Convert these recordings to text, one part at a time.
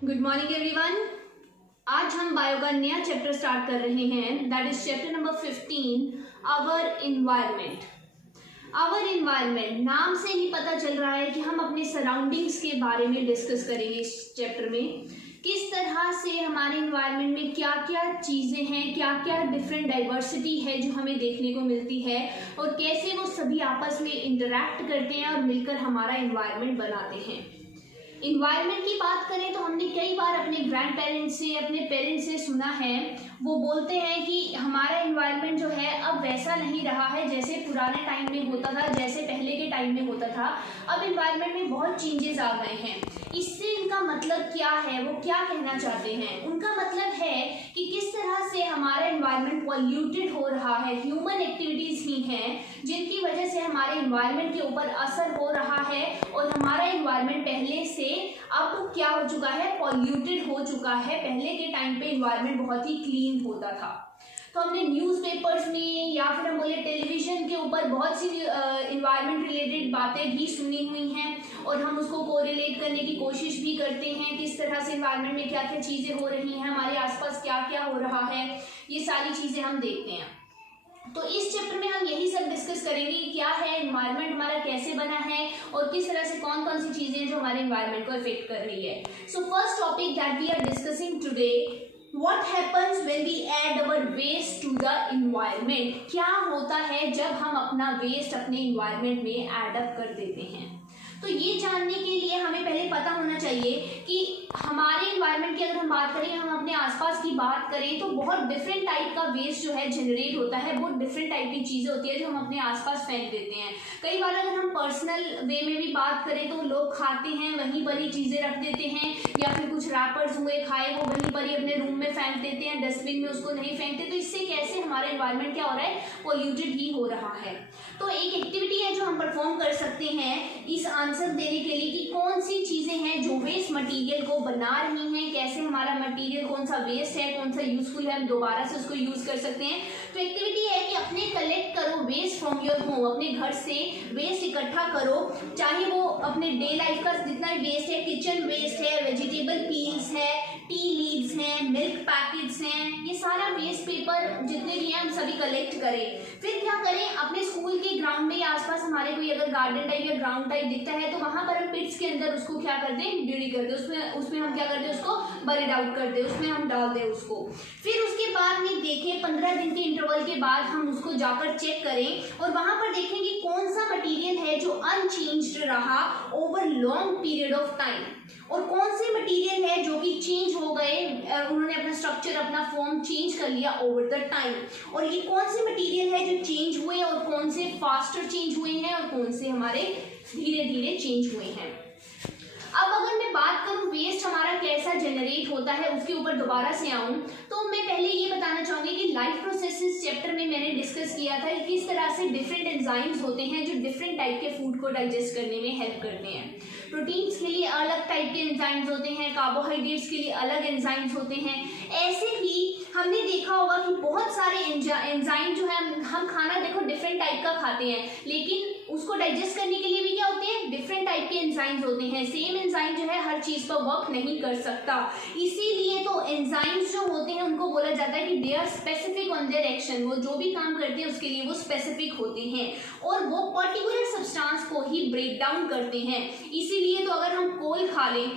Good morning everyone. आज हम bio का नया चैप्टर स्टार्ट कर रहे हैं, that is chapter number 15, our environment. Our environment नाम से ही पता चल रहा है कि हम अपने सराउंडिंग्स के बारे में डिस्कस करेंगे इस चैप्टर में। किस तरह से हमारे इन्वायरमेंट में क्या क्या चीज़ें हैं, क्या क्या डिफरेंट डाइवर्सिटी है जो हमें देखने को मिलती है और कैसे वो सभी आपस में इंटरैक्ट करते हैं और मिलकर हमारा इन्वायरमेंट बनाते हैं। इन्वायरमेंट की बात करें तो हमने कई बार अपने ग्रैंड पेरेंट्स से, अपने पेरेंट्स से सुना है, वो बोलते हैं कि हमारा इन्वायरमेंट जो है अब वैसा नहीं रहा है जैसे पुराने टाइम में होता था, जैसे पहले के टाइम में होता था। अब इन्वायरमेंट में बहुत चेंजेस आ गए हैं। इससे इनका मतलब क्या है, वो क्या कहना चाहते हैं? उनका मतलब है कि किस तरह से हमारा इन्वायरमेंट पॉल्यूटेड हो रहा है। ह्यूमन एक्टिविटीज़ ही हैं जिनकी वजह से हमारे इन्वायरमेंट के ऊपर असर हो रहा है और हमारा इन्वायरमेंट पहले से अब क्या हो चुका है, पॉल्यूटेड हो चुका है। पहले के टाइम पे इन्वायरमेंट बहुत ही क्लीन होता था। तो हमने न्यूज़पेपर्स में या फिर हम बोले टेलीविज़न के ऊपर बहुत सी इन्वायरमेंट रिलेटेड बातें भी सुनी हुई हैं और हम उसको कोरिलेट करने की कोशिश भी करते हैं, किस तरह से इन्वायरमेंट में क्या क्या चीज़ें हो रही हैं, हमारे आसपास क्या क्या हो रहा है, ये सारी चीज़ें हम देखते हैं। तो इस चैप्टर में हम यही सब डिस्कस करेंगे कि क्या है इन्वायरमेंट, हमारा कैसे बना है और किस तरह से कौन कौन सी चीज़ें जो हमारे इन्वायरमेंट को इफेक्ट कर रही है। So first topic that we are discussing today, What happens when we add our waste to the environment? क्या होता है जब हम अपना वेस्ट अपने इन्वायरमेंट में एड अप कर देते हैं? तो ये जानने के लिए हमें पहले पता होना चाहिए कि हमारे इन्वायरमेंट की अगर हम बात करें, हम अपने आसपास की बात करें तो बहुत डिफरेंट टाइप का वेस्ट जो है जनरेट होता है। बहुत डिफरेंट टाइप की चीज़ें होती है जो हम अपने आसपास फेंक देते हैं। कई बार अगर हम पर्सनल वे में भी बात करें तो लोग खाते हैं, वहीं पर ही चीज़ें रख देते हैं, या फिर कुछ रैपर्स हुए खाए वो वहीं पर ही अपने रूम में फेंक देते हैं, डस्टबिन में उसको नहीं फेंकते। तो इससे कैसे हमारा इन्वायरमेंट क्या हो रहा है, पॉल्यूटेड ही हो रहा है। तो एक एक्टिविटी है जो हम परफॉर्म कर सकते हैं इस आंसर देने के लिए कि कौन सी चीज़ें हैं जो वेस्ट मटेरियल को बना रही हैं, कैसे हमारा मटेरियल कौन सा वेस्ट है, कौन सा यूजफुल है, हम दोबारा से उसको यूज़ कर सकते हैं। तो एक्टिविटी है कि अपने कलेक्ट करो वेस्ट फ्रॉम योर होम, अपने घर से वेस्ट इकट्ठा करो, चाहे वो अपने डे लाइफ का जितना वेस्ट है, किचन वेस्ट है, वेजिटेबल पील्स है, टी लीव्स हैं, मिल्क पैकेट्स हैं, ये सारा वेस्ट पेपर जितने भी हैं हम सभी कलेक्ट करें। फिर क्या करें, अपने स्कूल के ग्राउंड में या आसपास हमारे कोई अगर गार्डन टाइप या ग्राउंड टाइप दिखता है तो वहां पर हम पिट्स के अंदर उसको क्या करते हैं, डिडी करते हैं, उसमें हम क्या करते हैं, उसको बरीड आउट करते हैं, उसमें हम डाल दें उसको। फिर उसके बाद में देखें 15 दिन के इंटरवल के बाद हम उसको जाकर चेक करें और वहां पर देखें कि कौन सा मटेरियल है जो अनचेंज्ड रहा over long period of time और कौन से मटेरियल है जो कि चेंज हो गए, उन्होंने अपना स्ट्रक्चर, अपना फॉर्म चेंज कर लिया ओवर द टाइम। और ये कौन से मटेरियल है जो चेंज हुए और कौन से फास्टर चेंज हुए हैं और कौन से हमारे धीरे धीरे चेंज हुए हैं। अब अगर मैं बात करूं वेस्ट हमारा कैसा जनरेट होता है, उसके ऊपर दोबारा से आऊं तो मैं पहले ये बताना चाहूंगी कि लाइफ प्रोसेसेस चैप्टर में मैंने डिस्कस किया था कि किस तरह से डिफरेंट एंजाइम्स होते हैं जो डिफरेंट टाइप के फूड को डाइजेस्ट करने में हेल्प करते हैं। प्रोटीन्स के लिए अलग टाइप के एंजाइम्स होते हैं, कार्बोहाइड्रेट्स के लिए अलग एंजाइम्स होते हैं। ऐसे ही हमने देखा होगा कि बहुत सारे एंजाइम जो है, हम खाना देखो डिफरेंट टाइप का खाते हैं, लेकिन उसको डाइजेस्ट करने के लिए भी क्या होते हैं, डिफरेंट टाइप के एंजाइम्स होते हैं। सेम एंजाइम जो है हर चीज पर वर्क नहीं कर सकता, इसीलिए तो एंजाइम्स जो होते हैं उनको बोला जाता है कि they are specific on their action. वो जो भी काम करते हैं उसके लिए वो स्पेसिफिक होते हैं और वो पर्टिकुलर सब्सटेंस को ही ब्रेक डाउन करते हैं। इसीलिए तो अगर हम कोल खा लें,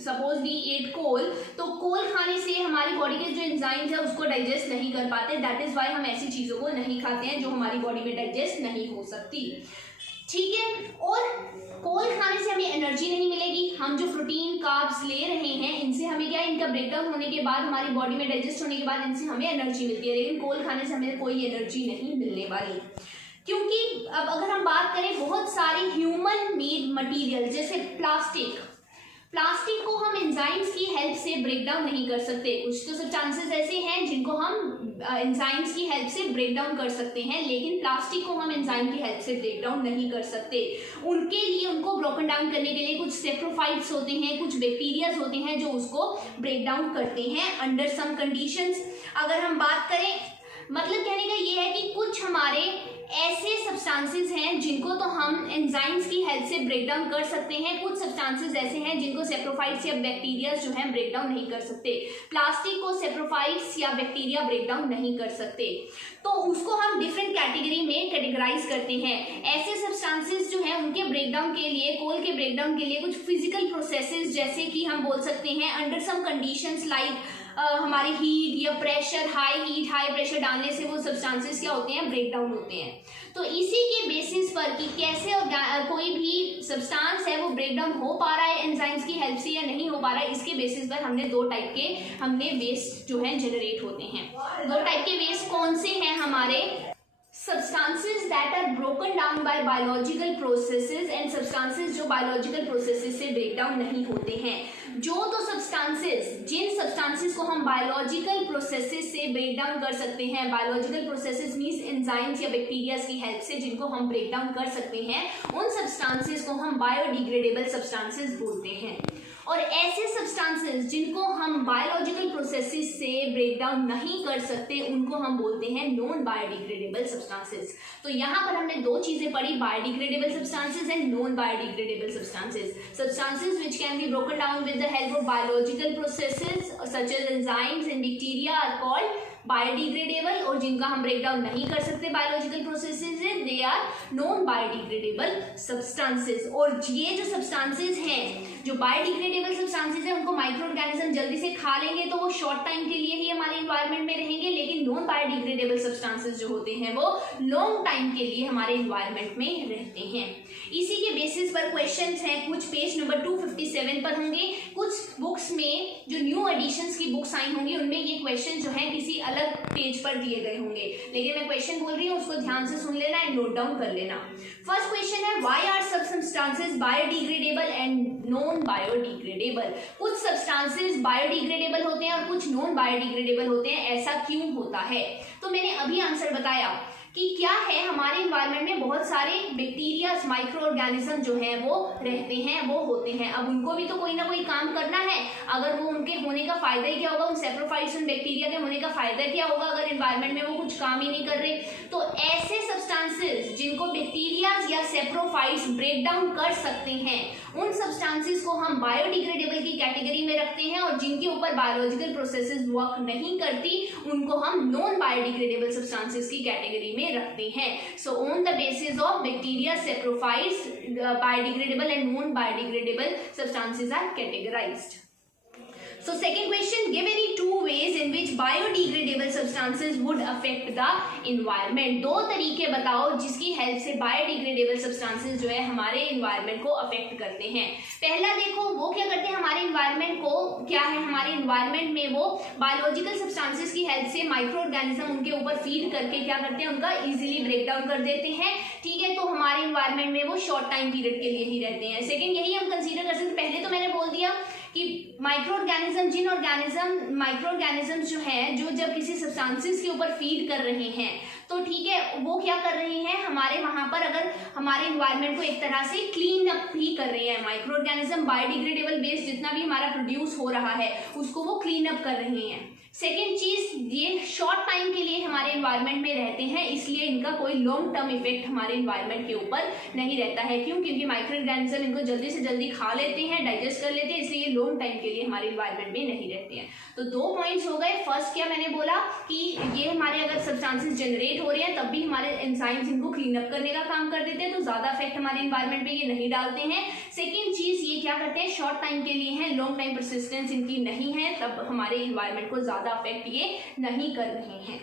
सपोज वी एट कोल, तो कोल खाने से हमारी बॉडी के जो एंजाइम्स है उसको डाइजेस्ट नहीं कर पाते। दैट इज वाई हम ऐसी चीज़ों को नहीं खाते हैं जो हमारी बॉडी में डाइजेस्ट नहीं हो सकती, ठीक है। और कोल खाने से हमें एनर्जी नहीं मिलेगी। हम जो प्रोटीन कार्ब्स ले रहे हैं इनसे हमें क्या है, इनका ब्रेकडाउन होने के बाद हमारी बॉडी में डाइजेस्ट होने के बाद इनसे हमें एनर्जी मिलती है, लेकिन कोल खाने से हमें कोई एनर्जी नहीं मिलने वाली। क्योंकि अब अगर हम बात करें बहुत सारे ह्यूमन मेड मटीरियल जैसे प्लास्टिक को हम एंजाइम्स की हेल्प से ब्रेक डाउन नहीं कर सकते। कुछ तो सब्सटेंसेस ऐसे हैं जिनको हम एंजाइम्स की हेल्प से ब्रेक डाउन कर सकते हैं, लेकिन प्लास्टिक को हम एंजाइम की हेल्प से ब्रेक डाउन नहीं कर सकते। उनके लिए उनको ब्रोकन डाउन करने के लिए कुछ सेप्रोफाइट्स होते हैं, कुछ बैक्टीरियाज होते हैं जो उसको ब्रेक डाउन करते हैं अंडर सम कंडीशंस। अगर हम बात करें मतलब कहने का ये है कि कुछ हमारे ऐसे सब्सटेंसेस हैं जिनको तो हम एंजाइम्स की हेल्प से ब्रेक डाउन कर सकते हैं, कुछ सब्सटेंसेस ऐसे हैं जिनको सेप्रोफाइट्स या बैक्टीरिया जो हैं ब्रेक डाउन नहीं कर सकते। प्लास्टिक को सेप्रोफाइट्स या बैक्टीरिया ब्रेक डाउन नहीं कर सकते, तो उसको हम डिफरेंट कैटेगरी में कैटेगराइज करते हैं। ऐसे सब्सटेंसेस जो हैं उनके ब्रेकडाउन के लिए, कोल के ब्रेकडाउन के लिए कुछ फिजिकल प्रोसेसेस, जैसे कि हम बोल सकते हैं अंडर सम कंडीशंस लाइक हमारी हीट या pressure, high heat high pressure डालने से वो सब्सटेंसेस क्या होते हैं, ब्रेक डाउन होते हैं। तो इसी के बेसिस पर कि कैसे कोई भी सब्सटेंस है वो ब्रेक डाउन हो पा रहा है एंजाइम्स की हेल्प से या नहीं हो पा रहा है, इसके बेसिस पर हमने दो टाइप के वेस्ट जो है जनरेट होते हैं। दो टाइप के वेस्ट कौन से हैं हमारे? substances that are broken down by biological processes and substances जो biological processes से break down नहीं होते हैं। जो तो substances, जिन substances को हम biological processes से break down कर सकते हैं, biological processes means enzymes या bacteria की help से जिनको हम break down कर सकते हैं, उन substances को हम biodegradable substances बोलते हैं। और ऐसे सब्सटेंसेस जिनको हम बायोलॉजिकल प्रोसेसेस से ब्रेक डाउन नहीं कर सकते उनको हम बोलते हैं नॉन बायोडिग्रेडेबल सब्सटेंसेस। तो यहाँ पर हमने दो चीजें पढ़ी, biodegradable substances and non biodegradable substances. Substances which can be broken down with the help of biological processes such as enzymes and bacteria are called biodegradable, और जिनका हम ब्रेक डाउन नहीं कर सकते बायोलॉजिकल प्रोसेसेस से they are non biodegradable substances. और ये जो सब्सटेंसेस हैं, जो बायोडिग्रेडेबल सब्सटेंसेस हैं, उनको माइक्रो ऑर्गेनिज्म जल्दी से खा लेंगे तो वो शॉर्ट टाइम के लिए ही हमारे इन्वायरमेंट में रहेंगे, लेकिन नॉन बायोडिग्रेडेबल सब्सटेंसेस जो होते हैं वो लॉन्ग टाइम के लिए हमारे इन्वायरमेंट में रहते हैं। इसी के बेसिस पर क्वेश्चंस हैं, कुछ पेज नंबर 257 पर होंगे, कुछ बुक्स में जो न्यू एडिशंस की बुक्स आई होंगी उनमें ये क्वेश्चन जो है किसी अलग पेज पर दिए गए होंगे, लेकिन मैं क्वेश्चन बोल रही हूँ उसको ध्यान से सुन लेना एंड नोट डाउन कर लेना। फर्स्ट क्वेश्चन है, व्हाई आर सब substances biodegradable and non biodegradable? कुछ सब्सटेंसेस बायोडिग्रेडेबल होते हैं और कुछ नॉन बायोडिग्रेडेबल होते हैं, ऐसा क्यों होता है? तो मैंने अभी आंसर बताया कि क्या है, हमारे इन्वायरमेंट में बहुत सारे बैक्टीरिया, माइक्रो ऑर्गेनिज्म जो हैं वो रहते हैं, वो होते हैं। अब उनको भी तो कोई ना कोई काम करना है, अगर वो उनके होने का फायदा ही क्या होगा, उन सेप्रोफाइट्स, उन बैक्टीरिया के होने का फायदा क्या होगा अगर इन्वायरमेंट में वो कुछ काम ही नहीं कर रहे? तो ऐसे सब्सटेंसेस जिनको बैक्टीरिया या सेप्रोफाइट्स ब्रेक डाउन कर सकते हैं, उन सब्सटेंसेस को हम बायोडिग्रेडेबल की कैटेगरी में रखते हैं, और जिनके ऊपर बायोलॉजिकल प्रोसेसेस वर्क नहीं करती उनको हम नॉन बायोडिग्रेडेबल सब्सटेंसेस की कैटेगरी में रखते हैं। So on the basis of bacteria, saprophytes, biodegradable and non biodegradable substances are categorized. So second question, give any two ways in which biodegradable substances would affect the environment. दो तरीके बताओ जिसकी help से biodegradable substances जो है हमारे environment को affect करते हैं। पहला देखो, वो क्या करते हैं हमारे इन्वायरमेंट को, क्या है हमारे इन्वायरमेंट में वो बायोलॉजिकल सब्सटेंसेस की हेल्प से माइक्रो ऑर्गेनिज्म उनके ऊपर फीड करके क्या करते हैं, उनका इजीली ब्रेक डाउन कर देते हैं। ठीक है, तो हमारे इन्वायरमेंट में वो शॉर्ट टाइम पीरियड के लिए ही रहते हैं। सेकेंड, यही हम कंसीडर कर सकते हैं, पहले तो मैंने बोल दिया कि माइक्रो ऑर्गेनिज्म, जिन ऑर्गेनिज्म, माइक्रो ऑर्गेनिज्म जो है, जो जब किसी सब्सटेंसेस के ऊपर फीड कर रहे हैं तो ठीक है वो क्या कर रहे हैं, हमारे वहां पर अगर हमारे इन्वायरमेंट को एक तरह से क्लीन अप भी कर रहे हैं। माइक्रो ऑर्गेनिज्म बायोडिग्रेडेबल वेस्ट जितना भी हमारा प्रोड्यूस हो रहा है उसको वो क्लीन अप कर रहे हैं। सेकेंड चीज, ये शॉर्ट टाइम के लिए हमारे इन्वायरमेंट में रहते हैं, इसलिए इनका कोई लॉन्ग टर्म इफेक्ट हमारे इन्वायरमेंट के ऊपर नहीं रहता है। क्यों? क्योंकि माइक्रो ऑर्गेनिज्म इनको जल्दी से जल्दी खा लेते हैं, डाइजेस्ट कर लेते हैं, इसलिए ये लॉन्ग टाइम के लिए हमारे इन्वायरमेंट में नहीं रहते हैं। तो दो पॉइंट्स हो गए। फर्स्ट क्या मैंने बोला कि ये हमारे अगर सब्सटेंसेस जनरेट हो रहे हैं तब भी हमारे एंजाइम्स इनको क्लीन अप करने का काम कर देते हैं, तो ज्यादा इफेक्ट हमारे इन्वायरमेंट पे ये नहीं डालते हैं। सेकेंड चीज, ये क्या करते हैं, शॉर्ट टाइम के लिए है, लॉन्ग टाइम परसिस्टेंस इनकी नहीं है, तब हमारे इन्वायरमेंट को ज्यादा अफेक्ट ये नहीं कर रहे हैं।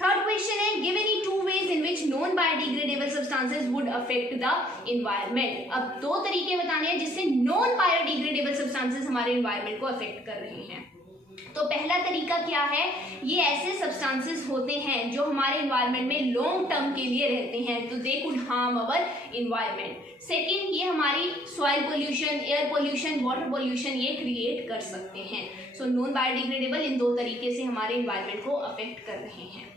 थर्ड क्वेश्चन है, give any two ways in which non biodegradable substances would affect the environment. अब दो तरीके बताने हैं जिससे नॉन बायोडिग्रेडेबल सब्सटेंसेस हमारे एनवायरनमेंट को अफेक्ट कर रहे हैं। तो पहला तरीका क्या है, ये ऐसे सब्सटेंसेस होते हैं जो हमारे एनवायरनमेंट में लॉन्ग टर्म के लिए रहते हैं, तो they could harm our environment. Second, ये हमारी soil pollution, air pollution, water pollution ये क्रिएट कर सकते हैं। सो नॉन बायोडिग्रेडेबल इन दो तरीके से हमारे एनवायरनमेंट को अफेक्ट कर रहे हैं।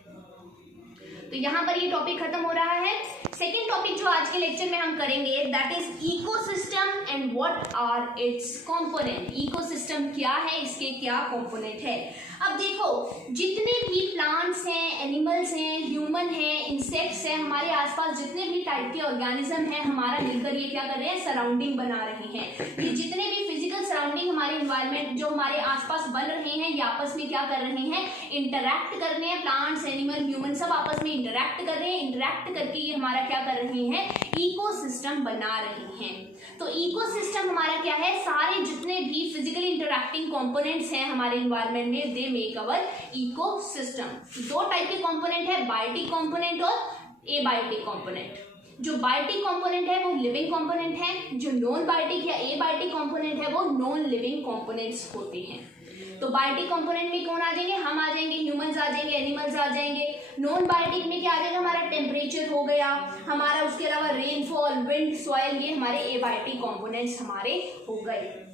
तो यहाँ पर ये टॉपिक खत्म हो रहा है। सेकेंड टॉपिक जो आज के लेक्चर में हम करेंगे that is ecosystem and what are its component. Ecosystem क्या है, इसके क्या कंपोनेंट है। अब देखो जितने भी प्लांट्स हैं, एनिमल्स हैं, ह्यूमन हैं, इंसेक्ट्स हैं, हमारे आसपास जितने भी टाइप के ऑर्गेनिज्म हैं, हमारा मिलकर ये क्या कर रहे हैं, सराउंडिंग बना रहे हैं। ये जितने भी फिजिकल सराउंडिंग हमारे इन्वायरमेंट जो हमारे आसपास बन रहे हैं, ये आपस में क्या कर रहे हैं, इंटरैक्ट कर रहे हैं। प्लांट्स, एनिमल, ह्यूमन सब आपस में इंटरैक्ट कर रहे हैं। इंटरैक्ट करके ये हमारा क्या कर रहे हैं, इकोसिस्टम बना रहे हैं। तो इकोसिस्टम हमारा क्या है, सारे जितने भी फिजिकली इंटरैक्टिंग कंपोनेंट्स हैं हमारे इन्वायरमेंट में, दे मेक अवर इकोसिस्टम। दो टाइप के कंपोनेंट है, बायोटिक कंपोनेंट और एबायोटिक कंपोनेंट। जो बायोटिक कंपोनेंट है वो लिविंग कंपोनेंट है, जो नॉन बायोटिक या एबायोटिक कंपोनेंट है वो नॉन लिविंग कंपोनेंट्स होते हैं। तो बायोटिक कंपोनेंट में कौन आ जाएंगे, हम आ जाएंगे, ह्यूमंस आ जाएंगे, एनिमल्स आ जाएंगे। नॉन बायोटिक में क्या आ जाएगा, हमारा टेम्परेचर हो गया हमारा, उसके अलावा रेनफॉल, विंड, सॉइल, ये हमारे एबायोटिक कंपोनेंट्स हमारे हो गए।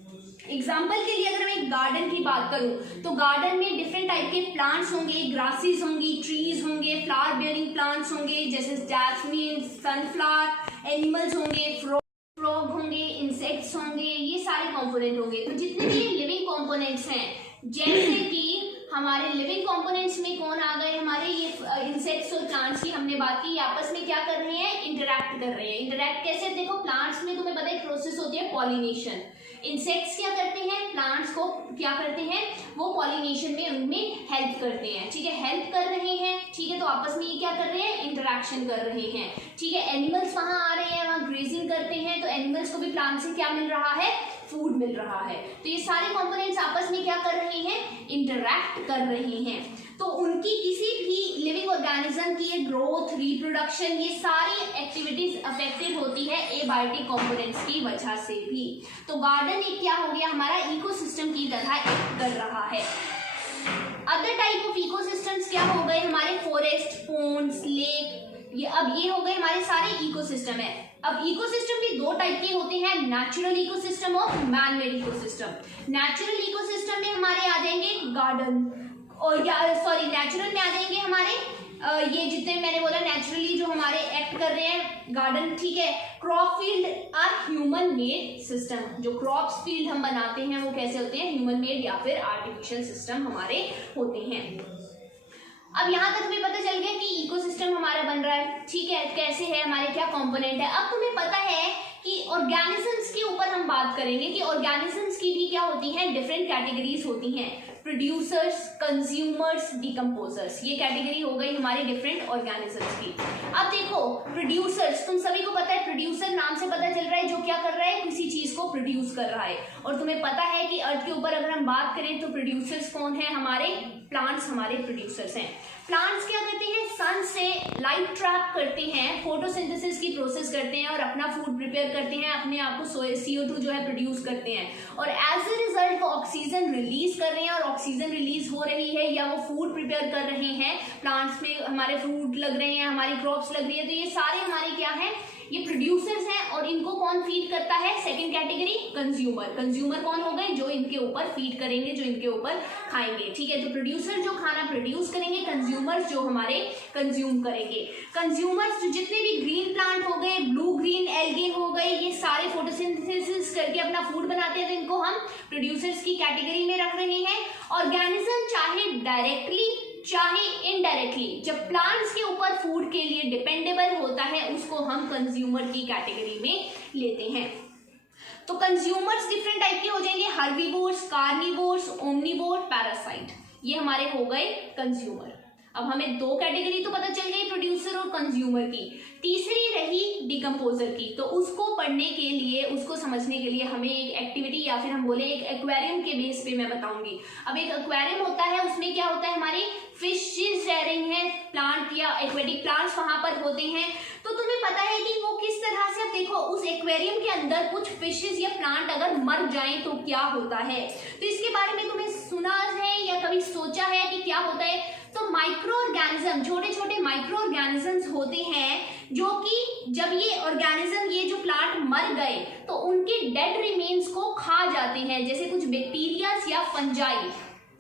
एग्जाम्पल के लिए अगर मैं एक गार्डन की बात करूं तो गार्डन में डिफरेंट टाइप के प्लांट्स होंगे, ग्रासेस होंगी, ट्रीज होंगे, फ्लावर बेयरिंग प्लांट्स होंगे जैसे जैस्मिन, सनफ्लावर, एनिमल्स होंगे, फ्रॉग होंगे, इंसेक्ट्स होंगे, ये सारे कंपोनेंट होंगे। तो जितने भी लिविंग कंपोनेंट्स हैं, जैसे कि हमारे लिविंग कंपोनेंट्स में कौन आ गए, हमारे ये इंसेक्ट्स और प्लांट्स की हमने बात की, आपस में क्या कर रहे हैं, इंटरैक्ट कर रहे हैं। इंटरैक्ट कैसे, देखो प्लांट्स में तुम्हें पता है प्रोसेस होती है पॉलिनेशन। इंसेक्ट्स क्या करते हैं, प्लांट्स को क्या करते हैं, वो पॉलिनेशन में उनमें हेल्प करते हैं, ठीक है, हेल्प कर रहे हैं, ठीक है। तो आपस में ये क्या कर रहे हैं, इंटरैक्शन कर रहे हैं, ठीक है। एनिमल्स वहां आ रहे हैं, वहां ग्रेजिंग करते हैं, तो एनिमल्स को भी प्लांट से क्या मिल रहा है, फूड मिल रहा है। तो ये सारे कंपोनेंट्स आपस में क्या कर रहे हैं, इंटरैक्ट कर रहे हैं। तो उनकी किसी भी लिविंग ऑर्गेनिज्म की ग्रोथ, रिप्रोडक्शन, ये सारी एक्टिविटीज अफेक्टेड होती है एबायोटिक कंपोनेंट्स की वजह से भी। तो गार्डन एक क्या हो गया, हमारा इकोसिस्टम की तरह एक्ट कर रहा है। अदर टाइप ऑफ इकोसिस्टम्स क्या हो गए, हमारे फॉरेस्ट, पोन्ड्स, लेक, ये हो गए हमारे सारे इकोसिस्टम है। अब इकोसिस्टम भी दो टाइप के होते हैं, नेचुरल इकोसिस्टम और man made ecosystem. Natural ecosystem में हमारे आ जाएंगे गार्डन, और नेचुरल में आ जाएंगे हमारे ये जितने मैंने बोला नेचुरली जो हमारे एक्ट कर रहे हैं गार्डन, ठीक है। Crop field are human made system. जो क्रॉप्स फील्ड हम बनाते हैं वो कैसे होते हैं, ह्यूमन मेड या फिर आर्टिफिशियल सिस्टम हमारे होते हैं। अब यहाँ तक भी पता चल गया कि इकोसिस्टम हमारा बन रहा है, ठीक है, कैसे है, हमारे क्या कंपोनेंट है। अब तुम्हें पता है कि ऑर्गेनिजम्स के ऊपर हम बात करेंगे कि ऑर्गेनिजम्स की भी क्या होती हैं, डिफरेंट कैटेगरीज होती हैं, प्रोड्यूसर्स, कंज्यूमर्स, डिकम्पोजर्स। ये कैटेगरी हो गई हमारे डिफरेंट ऑर्गेनिजम्स की। अब देखो प्रोड्यूसर्स, तुम सभी को पता है, प्रोड्यूसर नाम से पता चल रहा है जो क्या कर रहा है, किसी चीज को प्रोड्यूस कर रहा है। और तुम्हें पता है कि अर्थ के ऊपर अगर हम बात करें तो प्रोड्यूसर्स कौन है, हमारे प्लांट्स हमारे प्रोड्यूसर्स हैं। प्लांट्स क्या करते हैं, सन से लाइट ट्रैप करते हैं, फोटोसिंथेसिस की प्रोसेस करते हैं और अपना फूड प्रिपेयर करते हैं, अपने आप को CO2 जो है प्रोड्यूस करते हैं, और एज ए रिजल्ट वो ऑक्सीजन रिलीज कर रहे हैं। और ऑक्सीजन रिलीज हो रही है या वो फूड प्रिपेयर कर रहे हैं, प्लांट्स में हमारे फ्रूट लग रहे हैं, हमारी क्रॉप्स लग रही है, तो ये सारे हमारे क्या है, ये प्रोड्यूसर्स हैं। और इनको कौन फीड करता है, सेकंड कैटेगरी कंज्यूमर। कंज्यूमर कौन हो गए, जो इनके ऊपर फीड करेंगे, जो इनके ऊपर खाएंगे, ठीक है। तो प्रोड्यूसर जो खाना प्रोड्यूस करेंगे, कंज्यूमर्स जो हमारे कंज्यूम करेंगे। कंज्यूमर्स जो जितने भी ग्रीन प्लांट हो गए, ब्लू ग्रीन एल्गे हो गए, ये सारे फोटोसिंथेसिस करके अपना फूड बनाते हैं, तो इनको हम प्रोड्यूसर्स की कैटेगरी में रख रहे हैं। ऑर्गेनिज्म चाहे डायरेक्टली चाहे इनडायरेक्टली जब प्लांट्स के ऊपर फूड के लिए डिपेंडेबल होता है, उसको हम कंज्यूमर की कैटेगरी में लेते हैं। तो कंज्यूमर्स डिफरेंट टाइप के हो जाएंगे, हर्बीवोर्स, कार्निवोर्स, ओमनिवोर, पैरासाइट, ये हमारे हो गए कंज्यूमर। अब हमें दो कैटेगरी तो पता चल गई, प्रोड्यूसर और कंज्यूमर की। तीसरी रही डिकम्पोजर की। तो उसको पढ़ने के लिए, उसको समझने के लिए हमें एक एक्टिविटी या फिर हम बोले एक एक्वेरियम के बेस पे मैं बताऊंगी। अब एक एक्वेरियम होता है, उसमें क्या होता है, हमारी फिशेस रह रही हैं, प्लांट या एक्वेटिक प्लांट्स वहां पर होते हैं। तो तुम्हें पता है कि वो किस तरह से, देखो उस एक्वेरियम के अंदर कुछ फिशेस या प्लांट अगर मर जाएं तो क्या होता है। तो इसके बारे में तुम्हें सुना है या कभी सोचा है कि क्या होता है। तो माइक्रो ऑर्गेनिज्म, छोटे छोटे माइक्रो ऑर्गेनिजम्स होते हैं जो कि जब ये ऑर्गेनिज्म, ये जो प्लांट मर गए तो उनके डेड रिमेन्स को खा जाते हैं, जैसे कुछ बैक्टीरियाज या फंजाई,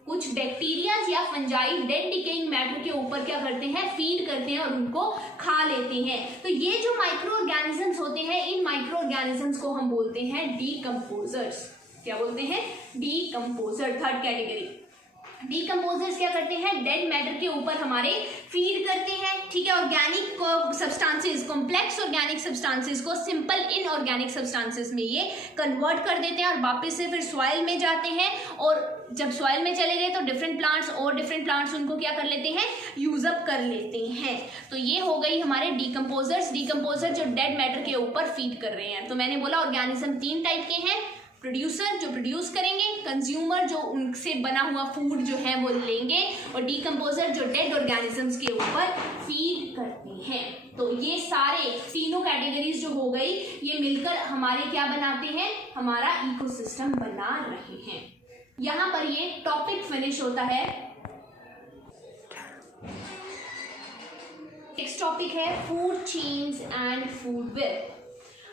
कुछ बैक्टीरिया या फंजाई डेड डिकेइंग मैटर के ऊपर क्या करते हैं, फीड करते हैं और उनको खा लेते हैं। तो ये जो माइक्रो ऑर्गेनिजम्स होते हैं, इन माइक्रो ऑर्गेनिजम्स को हम बोलते हैं डीकंपोजर्स। क्या बोलते हैं, डीकंपोजर। थर्ड कैटेगरी, डीकंपोजर्स क्या करते हैं, डेड मैटर के ऊपर हमारे फीड करते हैं, ठीक है। Organic substances, complex organic substances को सिंपल इनऑर्गेनिक सब्सटेंसेस में ये कन्वर्ट कर देते हैं और वापस से फिर सॉइल में जाते हैं, और जब सॉइल में चले गए तो डिफरेंट प्लांट्स उनको क्या कर लेते हैं, यूज अप कर लेते हैं। तो ये हो गई हमारे डीकंपोजर्स। डीकंपोजर जो डेड मैटर के ऊपर फीड कर रहे हैं। तो मैंने बोला ऑर्गेनिज्म 3 टाइप के हैं, प्रोड्यूसर जो प्रोड्यूस करेंगे, कंज्यूमर जो उनसे बना हुआ फूड जो है वो लेंगे, और डीकंपोजर जो डेड ऑर्गेनिजम्स के ऊपर फीड करते हैं। तो ये सारे तीनों कैटेगरीज जो हो गई, ये मिलकर हमारे क्या बनाते हैं, हमारा इकोसिस्टम बना रहे हैं। यहां पर ये टॉपिक फिनिश होता है। नेक्स्ट टॉपिक है food chains and food web.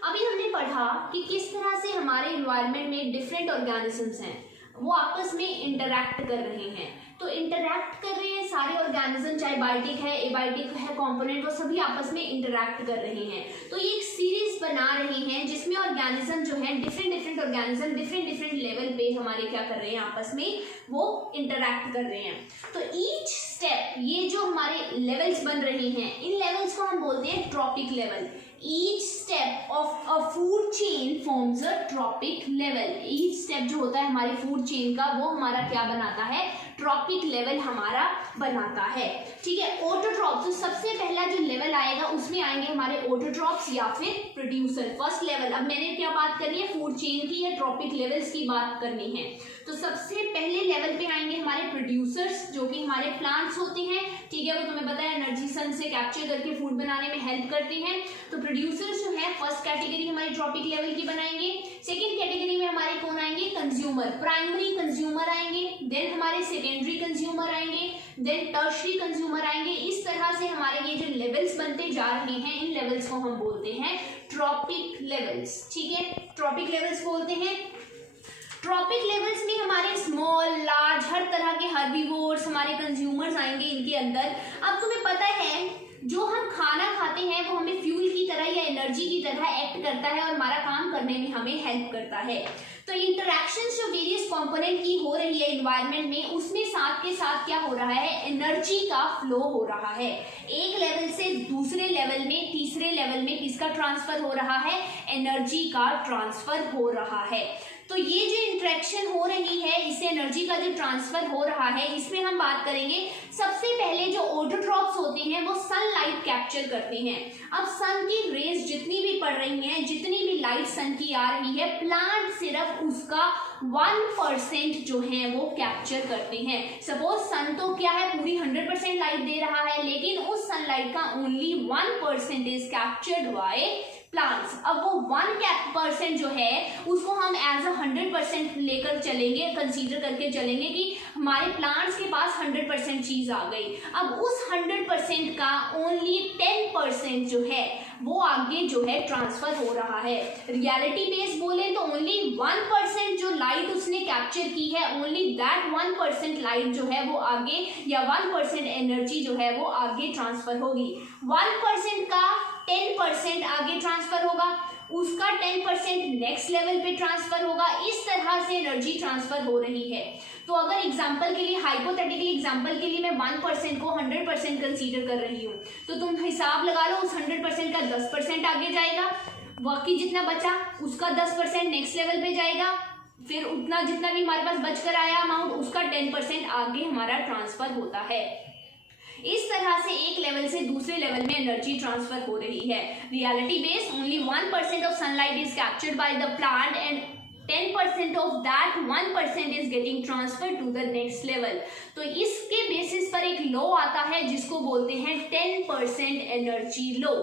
अभी हमने पढ़ा कि किस तरह से हमारे एनवायरनमेंट में डिफरेंट ऑर्गेनिजम्स हैं, वो आपस में इंटरैक्ट कर रहे हैं। तो इंटरैक्ट कर रहे हैं सारे ऑर्गेनिज्म, चाहे बायोटिक है, एबायोटिक है कंपोनेंट, वो सभी आपस में इंटरैक्ट कर रहे हैं। तो ये एक सीरीज बना रहे हैं जिसमें ऑर्गेनिज्म जो है डिफरेंट ऑर्गेनिज्म डिफरेंट लेवल पे हमारे क्या कर रहे हैं, आपस में वो इंटरैक्ट कर रहे हैं। तो ईच स्टेप, ये जो हमारे लेवल्स बन रहे हैं, इन लेवल्स को हम बोलते हैं trophic level. Each step of a food chain forms a tropic level. Each step जो होता है हमारी फूड चेन का, वो हमारा क्या बनाता है, ट्रॉपिक लेवल हमारा बनाता है, ठीक है। ऑटोट्रॉप्स, तो सबसे पहला जो लेवल आएगा उसमें आएंगे हमारे ऑटोट्रॉप्स या फिर प्रोड्यूसर, फर्स्ट लेवल। अब मैंने क्या बात करनी है, फूड चेन की या ट्रॉपिक लेवल्स की बात करनी है। तो सबसे पहले लेवल पे आएंगे हमारे प्रोड्यूसर्स, जो कि हमारे प्लांट्स होते हैं, ठीक है। वो तुम्हें पता है एनर्जी सन से कैप्चर करके फूड बनाने में हेल्प करते हैं। तो प्रोड्यूसर्स जो है फर्स्ट कैटेगरी हमारी ट्रॉपिक लेवल की बनाएंगे। सेकंड कैटेगरी में हमारे कौन आएंगे, कंज्यूमर, प्राइमरी कंज्यूमर आएंगे, देन हमारे सेकेंडरी कंज्यूमर आएंगे, देन टर्शरी कंज्यूमर आएंगे। इस तरह से हमारे ये जो लेवल्स बनते जा रहे हैं, इन लेवल्स को हम बोलते हैं ट्रॉपिक लेवल्स, ठीक है। ट्रॉपिक लेवल्स बोलते हैं। ट्रॉपिक लेवल्स में हमारे स्मॉल, लार्ज, हर तरह के हर्बीवोर्स हमारे कंज्यूमर्स आएंगे इनके अंदर। अब तुम्हें पता है जो हम खाना खाते हैं वो हमें फ्यूल की तरह या एनर्जी की तरह एक्ट करता है और हमारा काम करने में हमें हेल्प करता है। तो इंटरैक्शंस जो वेरियस कंपोनेंट की हो रही है एनवायरनमेंट में, उसमें साथ के साथ क्या हो रहा है, एनर्जी का फ्लो हो रहा है। एक लेवल से दूसरे लेवल में, तीसरे लेवल में किसका ट्रांसफर हो रहा है, एनर्जी का ट्रांसफर हो रहा है। तो ये जो इंटरेक्शन हो रही है, इससे एनर्जी का जो ट्रांसफर हो रहा है, इसमें हम बात करेंगे। सबसे पहले जो ऑटोट्रॉप्स होते हैं वो सनलाइट कैप्चर करते हैं। अब सन की रेज जितनी भी पड़ रही हैं, जितनी भी लाइट सन की आ रही है, प्लांट सिर्फ उसका 1% जो है वो कैप्चर करते हैं। सपोज सन तो क्या है, पूरी 100% लाइट दे रहा है, लेकिन उस सनलाइट का only 1% is captured by plants. अब वो 1% जो है उसको हम एज 100% लेकर चलेंगे, कंसीडर करके चलेंगे कि हमारे प्लांट्स के पास 100% चीज आ गई। अब उस 100% का ओनली 10% जो है वो आगे जो है ट्रांसफर हो रहा है। रियलिटी बेस बोले तो ओनली 1% जो लाइट उसने कैप्चर की है, ओनली दैट 1% लाइट जो है वो आगे, या 1% एनर्जी जो है वो आगे ट्रांसफर होगी। 1% का 10% आगे ट्रांसफर होगा, उसका 10% नेक्स्ट लेवल पे ट्रांसफर होगा। इस तरह से एनर्जी ट्रांसफर हो रही है। तो अगर एग्जांपल के लिए, हाइपोथेटिकली एग्जांपल के लिए मैं 1% को 100% कंसीडर कर रही हूँ, तो तुम हिसाब लगा लो, उस 100% का 10% आगे जाएगा, बाकी जितना बचा उसका 10% नेक्स्ट लेवल पे जाएगा, फिर उतना जितना भी हमारे पास बचकर आया अमाउंट, उसका 10% आगे हमारा ट्रांसफर होता है। इस तरह से एक लेवल से दूसरे लेवल में एनर्जी ट्रांसफर हो रही है। Reality base, only 1% of sunlight is captured by the plant and 10% of that 1% is getting transfer to the next level. तो इसके बेसिस पर एक लॉ आता है जिसको बोलते हैं 10% एनर्जी लॉ।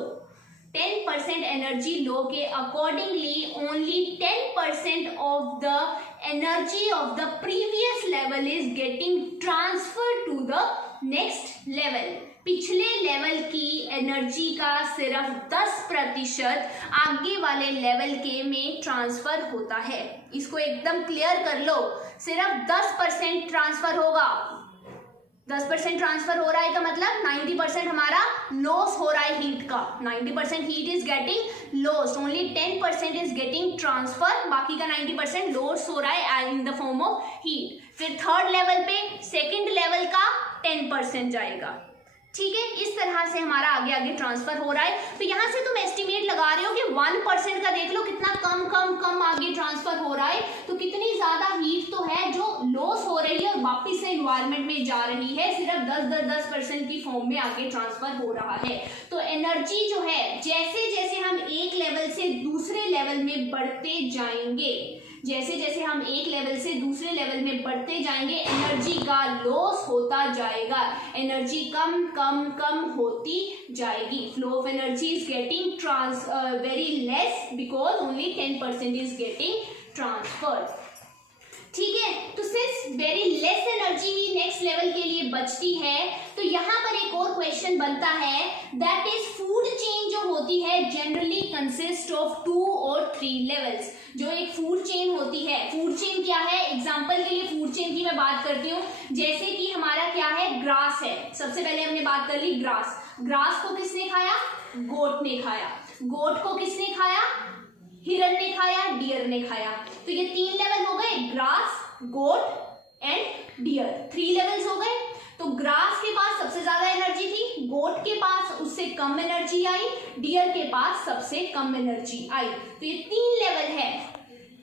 10% एनर्जी लॉ के accordingly only 10% of the energy of the previous level is getting transfer to the next level. पिछले लेवल की एनर्जी का सिर्फ 10% आगे वाले लेवल के में ट्रांसफर होता है। इसको एकदम क्लियर कर लो, सिर्फ 10% ट्रांसफर होगा। 10% ट्रांसफर हो रहा है तो मतलब 90% हमारा लॉस हो रहा है हीट का। 90% heat is getting lost, only 10% is getting transfer, बाकी का 90% लॉस हो रहा है in the form of heat. फिर थर्ड लेवल पे सेकंड लेवल का 10% जाएगा, ठीक है। इस तरह से हमारा आगे आगे ट्रांसफर हो रहा है। तो यहाँ से तुम एस्टिमेट लगा रहे हो कि 1% का देख लो कितना कम कम कम आगे ट्रांसफर हो रहा है, तो कितनी ज्यादा हीट तो है जो लॉस हो रही है और वापिस से इन्वायरमेंट में जा रही है, सिर्फ 10% की फॉर्म में आगे ट्रांसफर हो रहा है। तो एनर्जी जो है जैसे जैसे हम एक लेवल से दूसरे लेवल में बढ़ते जाएंगे, जैसे जैसे हम एक लेवल से दूसरे लेवल में बढ़ते जाएंगे, एनर्जी का लॉस होता जाएगा, एनर्जी कम कम कम होती जाएगी। Flow of energy is getting very less because only 10% is getting transferred, ठीक है। तो सिंस वेरी लेस एनर्जी ही नेक्स्ट लेवल के लिए बचती है, तो यहाँ पर एक और क्वेश्चन बनता है, दैट इज फूड चेन जो होती है जनरली कंसिस्ट ऑफ 2 और 3 लेवल्स। जो एक फूड चेन होती है, फूड चेन क्या है, एग्जांपल के लिए फूड चेन की मैं बात करती हूँ, जैसे कि हमारा क्या है, ग्रास है। सबसे पहले हमने बात कर ली ग्रास। ग्रास को किसने खाया, गोट ने खाया। गोट को किसने खाया, हिरन ने खाया, डियर ने खाया। तो ये 3 लेवल हो गए, grass, goat and deer, 3 levels हो गए। तो ग्रास के पास सबसे ज्यादा एनर्जी थी, गोट के पास उससे कम एनर्जी आई, डियर के पास सबसे कम एनर्जी आई। तो ये 3 लेवल है।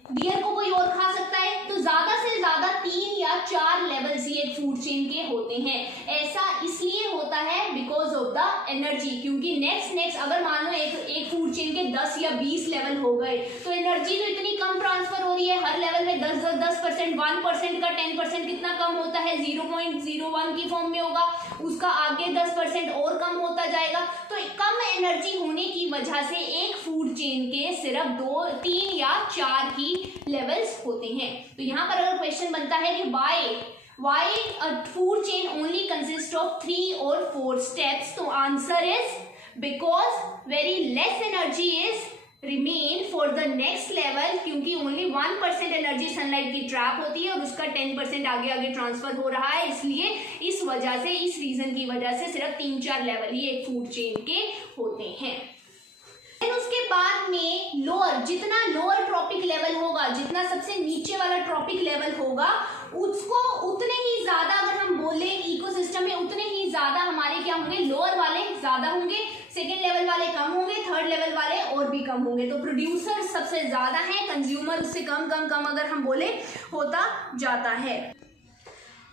डियर को कोई और खा सकता है, तो ज्यादा से ज्यादा 3 या 4 लेवल्स ये फूड चेन के होते हैं। ऐसा इसलिए होता है बिकॉज ऑफ द एनर्जी, क्योंकि नेक्स्ट अगर मान लो एक फूड चेन के 10 या 20 लेवल हो गए, तो एनर्जी तो इतनी कम ट्रांसफर हो रही है, हर लेवल में 10% 1% का 10% कितना कम होता है, 0.01 की फॉर्म में होगा, उसका आगे 10% और कम होता जाएगा। तो कम एनर्जी होने की वजह से एक फूड चेन के सिर्फ 2, 3 या 4 ही लेवल्स होते हैं। तो यहाँ पर अगर क्वेश्चन बनता है कि why a food chain only consists of 3 or 4 steps, तो answer is because very less energy is remain for the next level, क्योंकि only 1% एनर्जी सनलाइट की ट्रैप होती है और उसका 10% आगे आगे ट्रांसफर हो रहा है, इसलिए इस वजह से, इस रीजन की वजह से सिर्फ 3-4 लेवल ही एक फूड चेन के होते हैं। उसके बाद में लोअर, जितना लोअर ट्रॉपिक लेवल होगा, जितना सबसे नीचे वाला ट्रॉपिक लेवल होगा, उसको उतने ही ज्यादा, अगर हम बोले इकोसिस्टम में, उतने ही ज्यादा हमारे क्या होंगे, लोअर वाले ज्यादा होंगे, सेकेंड लेवल वाले कम होंगे, थर्ड लेवल वाले और भी कम होंगे। तो प्रोड्यूसर सबसे ज्यादा है, कंज्यूमर उससे कम कम कम अगर हम बोले होता जाता है।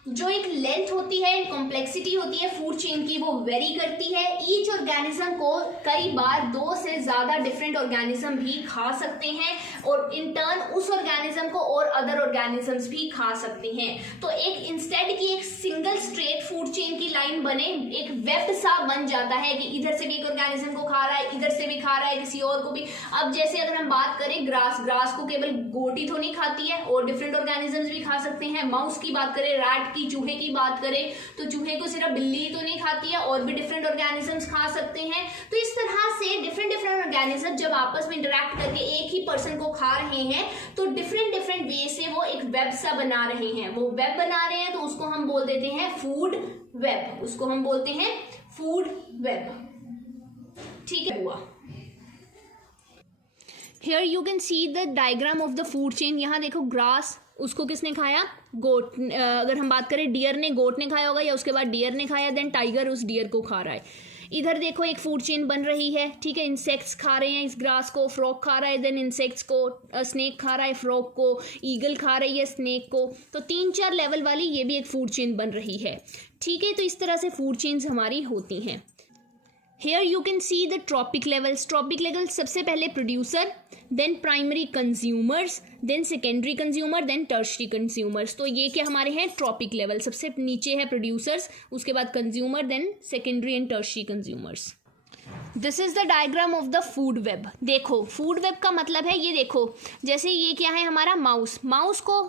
जो एक लेंथ होती है, कॉम्प्लेक्सिटी होती है फूड चेन की, वो वेरी करती है। ईच ऑर्गेनिज्म को कई बार 2 से ज़्यादा डिफरेंट ऑर्गेनिज्म भी खा सकते हैं और इन टर्न उस ऑर्गेनिज्म को और अदर ऑर्गेनिजम्स भी खा सकते हैं। तो एक इंस्टेड की एक सिंगल स्ट्रेट फूड चेन की लाइन बने, एक वेब सा बन जाता है कि इधर से भी एक ऑर्गेनिज्म को खा रहा है, इधर से भी खा रहा है, किसी और को भी। अब जैसे अगर हम बात करें ग्रास को केवल गोट ही तो नहीं खाती है, और डिफरेंट ऑर्गेनिजम्स भी खा सकते हैं। माउस की बात करें, रैट की, चूहे की बात करें, तो चूहे को सिर्फ बिल्ली तो नहीं खाती है, और भी डिफरेंट ऑर्गेनिजम्स खा सकते हैं। तो इस तरह से डिफरेंट ऑर्गेनिज्म जब आपस में इंटरेक्ट करके एक ही पर्सन को खा रहे हैं, तो डिफरेंट वे से वो एक वेब सा बना रहे हैं। वो वेब बना रहे हैं तो उसको हम बोल देते हैं फूड वेब, उसको हम बोलते हैं फूड वेब, ठीक है हुआ। Here you can see the diagram of the food chain। यहाँ देखो ग्रास, उसको किसने खाया, गोट। अगर हम बात करें डियर ने, गोट ने खाया होगा, या उसके बाद डियर ने खाया, देन टाइगर उस डियर को खा रहा है। इधर देखो एक फूड चेन बन रही है, ठीक है। इंसेक्ट्स खा रहे हैं इस ग्रास को, फ्रॉग खा रहा है, देन इंसेक्ट्स को, स्नेक खा रहा है फ्रॉग को, ईगल खा रही है स्नेक को। तो 3-4 लेवल वाली ये भी एक फूड चेन बन रही है, ठीक है। तो इस तरह से फूड चेन्स हमारी होती हैं। Here you can see the tropic levels। tropic level सबसे पहले producer, then primary consumers, then secondary consumer, then tertiary consumers। तो ये क्या हमारे हैं tropic level। सबसे नीचे है producers, उसके बाद consumer, then secondary and tertiary consumers। This is the diagram of the food web. देखो फूड वेब का मतलब है, ये देखो जैसे ये क्या है हमारा माउस, माउस को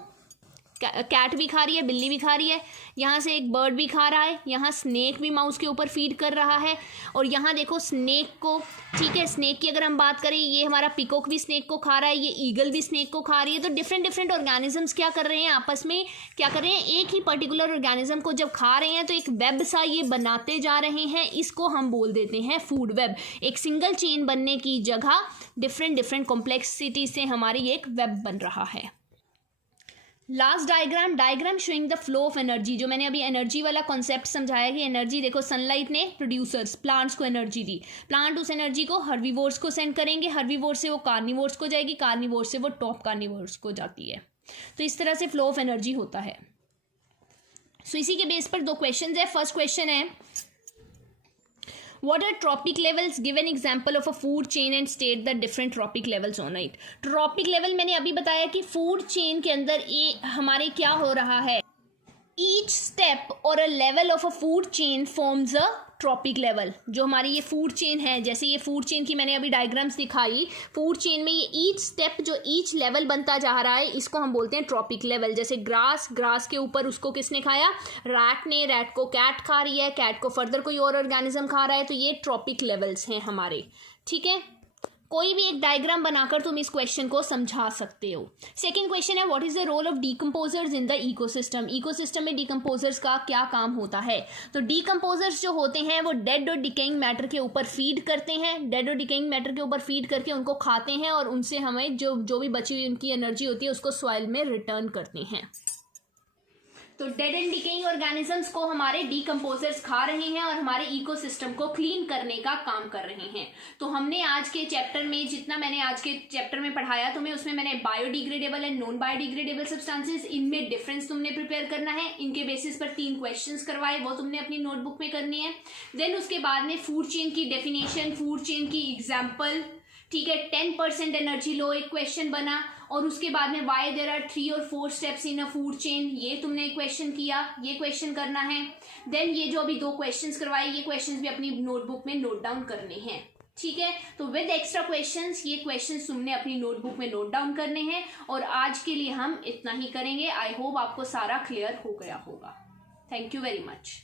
कैट भी खा रही है, बिल्ली भी खा रही है, यहाँ से एक बर्ड भी खा रहा है, यहाँ स्नेक भी माउस के ऊपर फीड कर रहा है, और यहाँ देखो स्नेक को, ठीक है, स्नेक की अगर हम बात करें, ये हमारा पिकॉक भी स्नेक को खा रहा है, ये ईगल भी स्नेक को खा रही है। तो डिफरेंट डिफरेंट ऑर्गेनिजम्स क्या कर रहे हैं, आपस में क्या कर रहे हैं, एक ही पर्टिकुलर ऑर्गेनिज्म को जब खा रहे हैं तो एक वेब सा ये बनाते जा रहे हैं, इसको हम बोल देते हैं फूड वेब। एक सिंगल चेन बनने की जगह डिफरेंट डिफरेंट कॉम्प्लेक्सिटी से हमारी एक वेब बन रहा है। Last diagram showing the flow of energy. जो मैंने अभी एनर्जी वाला कॉन्सेप्ट समझाया कि एनर्जी देखो, सनलाइट ने प्रोड्यूसर्स प्लांट्स को एनर्जी दी, प्लांट उस एनर्जी को हर्बीवोर्स को सेंड करेंगे, हर्बीवोर्स से वो कार्निवोर्स को जाएगी, कार्निवोर्स से वो टॉप कार्निवोर्स को जाती है। तो इस तरह से फ्लो ऑफ एनर्जी होता है। सो इसी के बेस पर दो क्वेश्चन है। फर्स्ट क्वेश्चन है, What are tropic levels? Give an example of a food chain and state the different tropic levels on it. Tropic level मैंने अभी बताया कि food chain के अंदर ये हमारे क्या हो रहा है, each step or a level of a food chain forms a trophic level. जो हमारी ये फूड चेन है, जैसे ये फूड चेन की मैंने अभी डायग्राम्स दिखाई, फूड चेन में ये ईच स्टेप जो ईच लेवल बनता जा रहा है, इसको हम बोलते हैं ट्रॉपिक लेवल। जैसे ग्रास के ऊपर उसको किसने खाया, रैट ने, रैट को कैट खा रही है, कैट को फर्दर कोई और ऑर्गेनिज्म खा रहा है, तो ये ट्रॉपिक लेवल्स हैं हमारे। ठीक है, कोई भी एक डायग्राम बनाकर तुम इस क्वेश्चन को समझा सकते हो। सेकंड क्वेश्चन है, what is the role of decomposers in the ecosystem. Ecosystem में डीकम्पोजर्स का क्या काम होता है। तो डीकम्पोजर्स जो होते हैं वो डेड और डिकेइंग मैटर के ऊपर फीड करते हैं, डेड और डिकेइंग मैटर के ऊपर फीड करके उनको खाते हैं, और उनसे हमें जो भी बची हुई उनकी एनर्जी होती है उसको सॉइल में रिटर्न करते हैं। तो डेड एंड डिकेइंग ऑर्गेनिजम्स को हमारे डीकम्पोजर्स खा रहे हैं और हमारे इकोसिस्टम को क्लीन करने का काम कर रहे हैं। तो हमने आज के चैप्टर में, जितना मैंने आज के चैप्टर में पढ़ाया तुम्हें, उसमें मैंने biodegradable and non biodegradable substances, इनमें डिफरेंस तुमने प्रिपेयर करना है। इनके बेसिस पर 3 क्वेश्चंस करवाए, वो तुमने अपनी नोटबुक में करनी है। देन उसके बाद में फूड चेन की डेफिनेशन, फूड चेन की एग्जाम्पल, ठीक है, 10% एनर्जी लो एक क्वेश्चन बना, और उसके बाद में वाई देयर आर 3 और 4 steps in a food chain, ये तुमने क्वेश्चन किया, ये क्वेश्चन करना है। देन ये जो अभी 2 क्वेश्चंस करवाए, ये क्वेश्चंस भी अपनी नोटबुक में नोट डाउन करने हैं। ठीक है, तो विद एक्स्ट्रा क्वेश्चंस, ये क्वेश्चंस तुमने अपनी नोटबुक में नोट डाउन करने हैं। और आज के लिए हम इतना ही करेंगे। आई होप आपको सारा क्लियर हो गया होगा। Thank you very much.